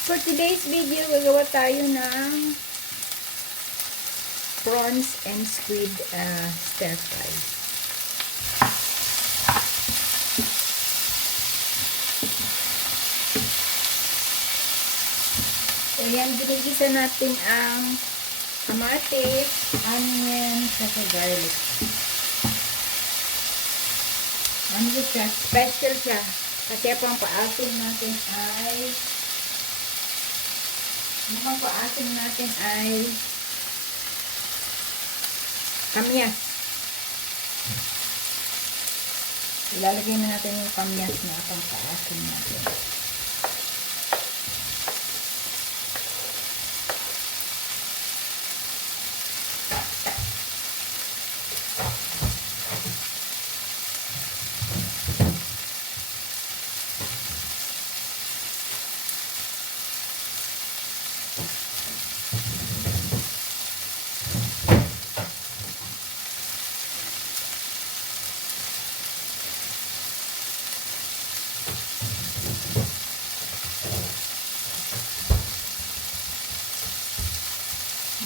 For today's video, gagawa tayo ng prawns and squid stir fry. So yan, ginigisa natin ang kamatis, onion, saka garlic. Ano siya? Special siya. Kasi pang paasin natin ay kamyas. Ilalagay na natin yung kamyas na pang paasin natin.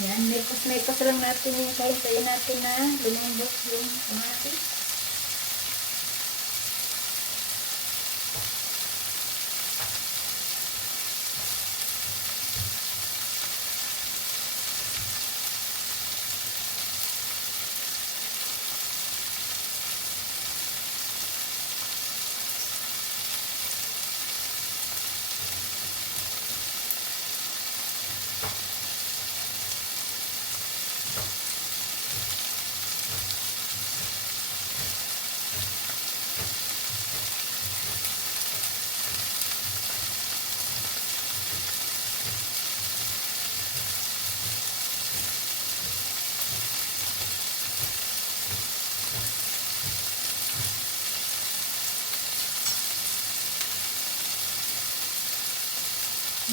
Yan, may-pas lang natin yung kaintay natin na lumambot yung kamatis.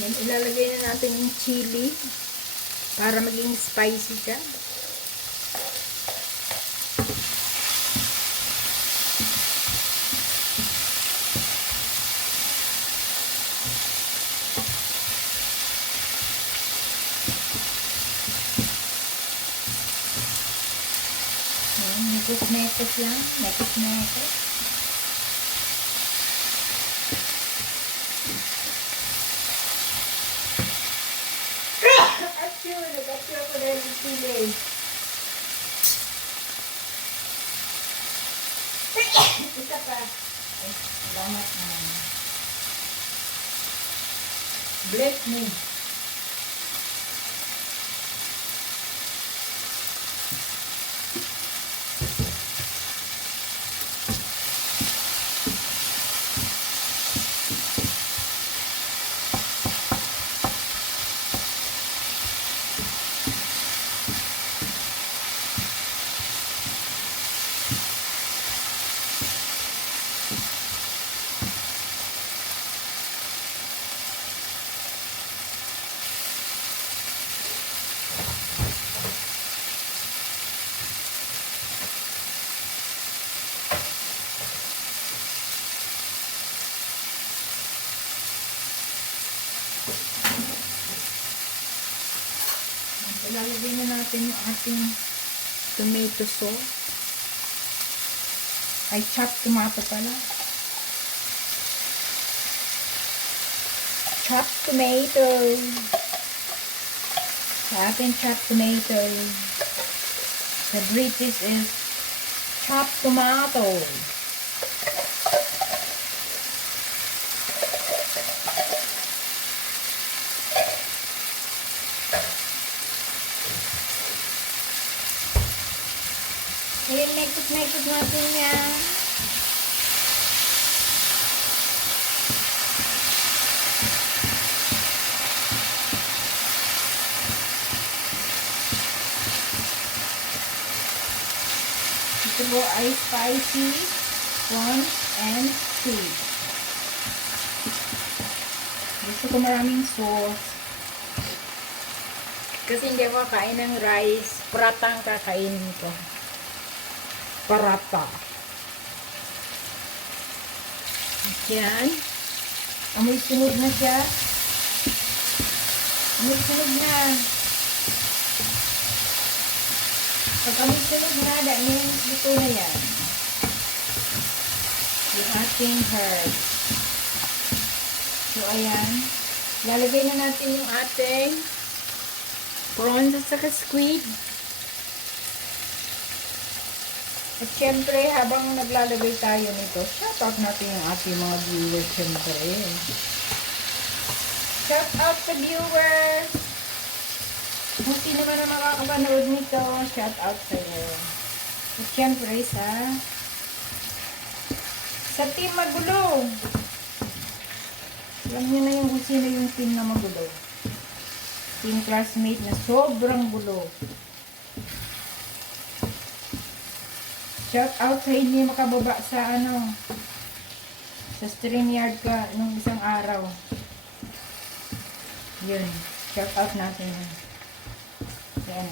Yan, ilalagay na natin yung chili para maging spicy siya. Yan, mekos-mekos lang. Mekos-mekos. Nag-appear ko dahil yung chili. Isa pa. Ay, salamat naman. Bless me. Ilalagay na natin yung ating tomato sauce. Ay, chopped tomato pala. Chopped tomato. Sa ating chopped tomato. The British is chopped tomato. Ayan, mekos-mekos natin yan. Ito po ay spicy prawns and squid. Gusto ko maraming sauce. Kasi hindi ako kakain ng rice. Pratang kakainin ko. Parata. Yan. Amoy sunod na siya. Sunog na. Pagka may sunog na, dahil luto na yan. Yung ating herbs. So, ayan. Lalagay na natin yung ating prawns at saka squid. At syempre, habang naglalagay tayo nito, shout out natin yung ating mga viewers syempre. Shout out sa viewers! Kung sino man ang makakapanood nito, shout out sa iyo. At syempre, sa team magulo. Alam niyo na yung kung sino yung team na magulo. Team classmate na sobrang gulo. Shout out sa hindi makababa sa sa StreamYard ka nung isang araw. Yun. Shout out natin yun. Ayan.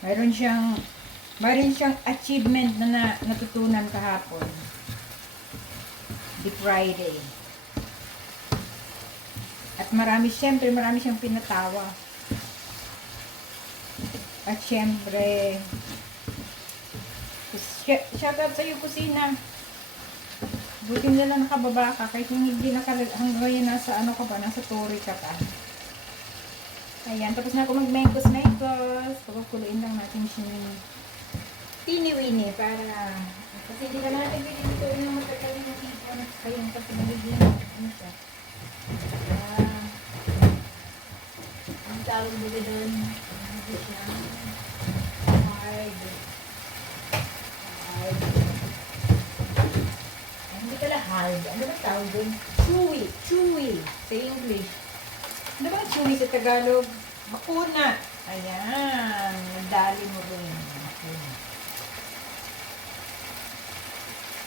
Mayroon siyang achievement na natutunan kahapon. The Friday. At marami siyang pinatawa. At syempre, shoutout sa iyo, kusina. Buti na lang nakababa ka, kahit hindi hanggang ngayon nasa nasa Tory ka pa. Ayan, tapos na ako mag-mekos. Pagkakuluin lang natin siya ng tini-wini para, kasi hindi naman natin pinituin ng matagal yung tipo na kayong kasi magiging siya. Ang tawag nila doon, hard. Hindi pala hard. Ano ba tawag doon? Chewy sa English. Ano ba chewy sa Tagalog? Bakuna. Ayan. Nadali mo rin. Bakuna.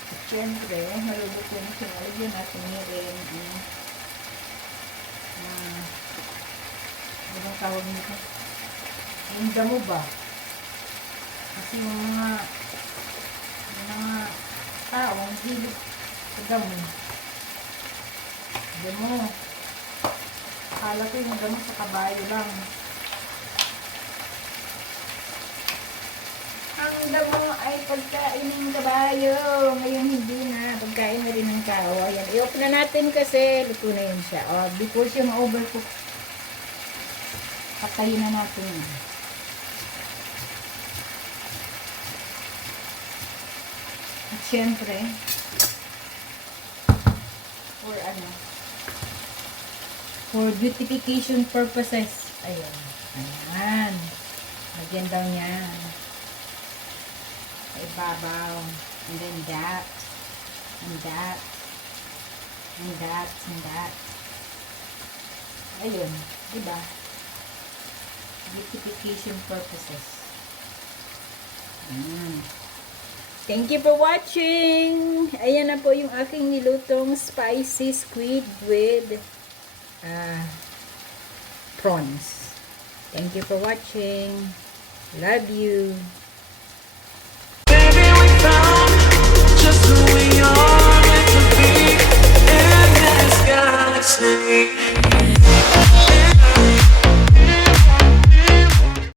At syempre, maluluto na siya. Alagyan natin rin. Ano bang tawag nito? Yung damo ba? Kasi yung mga tao, ang hilig sa damo. Damo. Akala ko yung damo sa kabayo lang. Ang damo ay pagkain ng kabayo. Ngayon hindi na. Pagkain na rin ng tao. Ayan. I-off na natin kasi luto na yun siya. O, before siya ma-overcook, patayin na natin. At syempre, for beautification purposes. Ayan. Ayan. Lagyan daw niya. Sa ibabaw. And then that. And that. And that. And that. Ayun. Diba? Beautification purposes. Thank you for watching. Ayan na po yung aking nilutong spicy squid with prawns. Thank you for watching. Love you. Baby, we found just who we are meant to be in this galaxy.